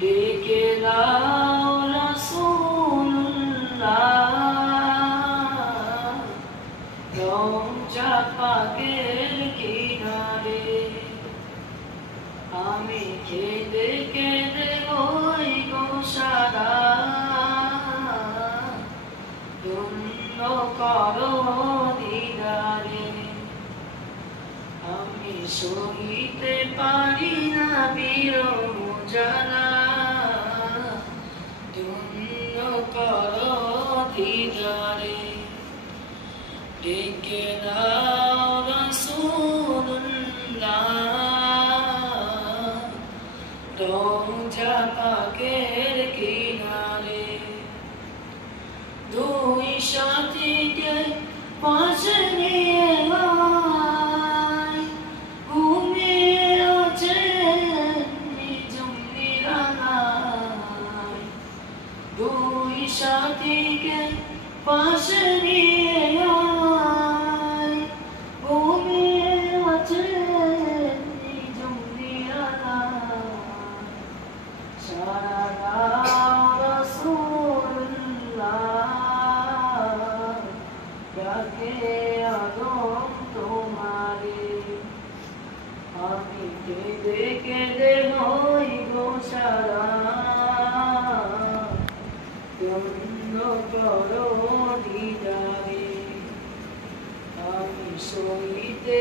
ডেকে নাও রাসূলুল্লাহ রওজা পাকের কিনারে আমি কেঁদে কেঁদে হই গো সারা ধন্য করো দিদারে আমি সহিতে পারি না বিরহ জ্বালা ধন্য করো দিদারে ডেকে নাও রাসূলুল্লাহ রওজা পাকের কিনারে দুই সাথীকে পাশে নিয়ে ঘুমিয়ে আছে নিঝুম নিরালায় দুই সাথীকে পাশে নিয়ে ঘুমিয়ে আছে নিঝুম নিরালায় সারা দাও রাসূলুল্লাহ ডাকে আদম তোমারে আমি কেঁদে কেঁদে হই গো সারা ধন্য করো দিদারে আমি সইতে